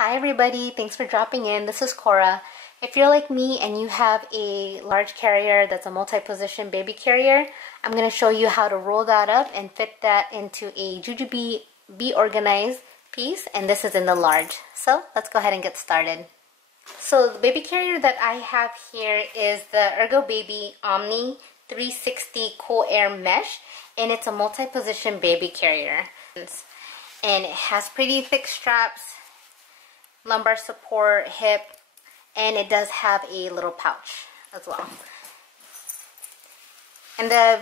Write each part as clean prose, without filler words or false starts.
Hi everybody, thanks for dropping in. This is Cora. If you're like me and you have a large carrier that's a multi-position baby carrier, I'm going to show you how to roll that up and fit that into a Jujube Be Organized piece, and this is in the large. So let's go ahead and get started. So the baby carrier that I have here is the Ergobaby Omni 360 Cool Air Mesh, and it's a multi-position baby carrier. And it has pretty thick straps, lumbar support, hip, and it does have a little pouch as well. And the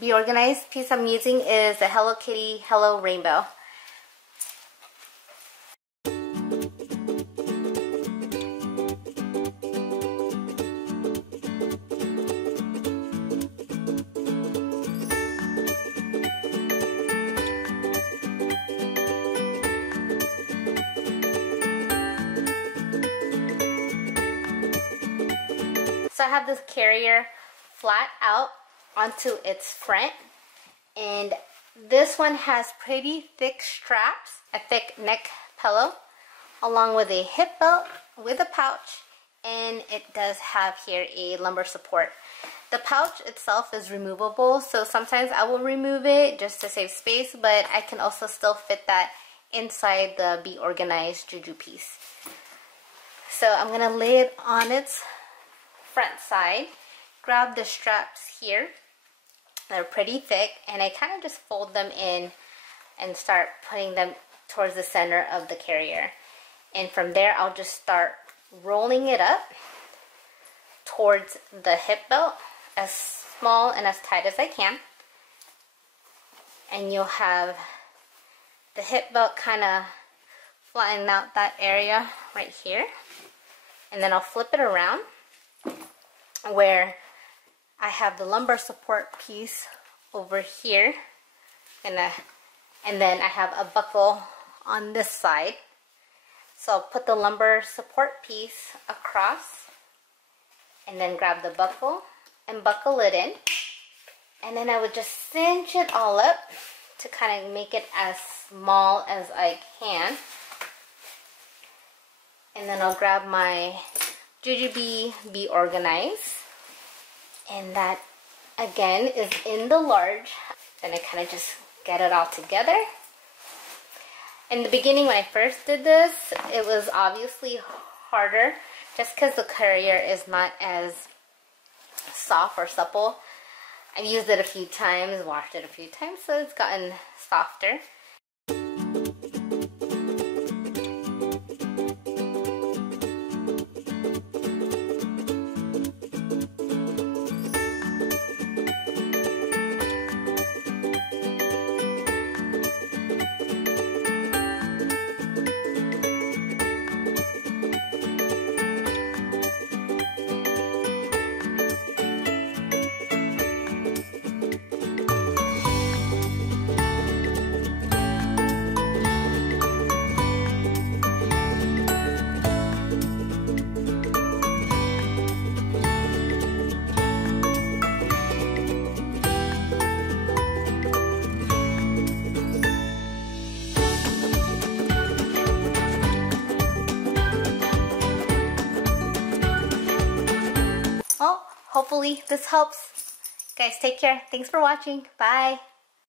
Be Organized piece I'm using is the Hello Kitty Hello Rainbow. So I have this carrier flat out onto its front, and this one has pretty thick straps, a thick neck pillow, along with a hip belt with a pouch, and it does have here a lumbar support. The pouch itself is removable, so sometimes I will remove it just to save space, but I can also still fit that inside the Be Organized Juju piece. So I'm going to lay it on its front side, grab the straps here, they're pretty thick, and I kind of just fold them in and start putting them towards the center of the carrier. And from there I'll just start rolling it up towards the hip belt, as small and as tight as I can. And you'll have the hip belt kind of flatten out that area right here. And then I'll flip it around where I have the lumbar support piece over here, and then I have a buckle on this side. So I'll put the lumbar support piece across and then grab the buckle and buckle it in, and then I would just cinch it all up to kind of make it as small as I can. And then I'll grab my Jujube Be Organized, and that again is in the large. Then I kind of just get it all together. In the beginning, when I first did this, it was obviously harder just because the carrier is not as soft or supple. I've used it a few times, washed it a few times, so it's gotten softer. Well, hopefully this helps. Guys, take care. Thanks for watching. Bye.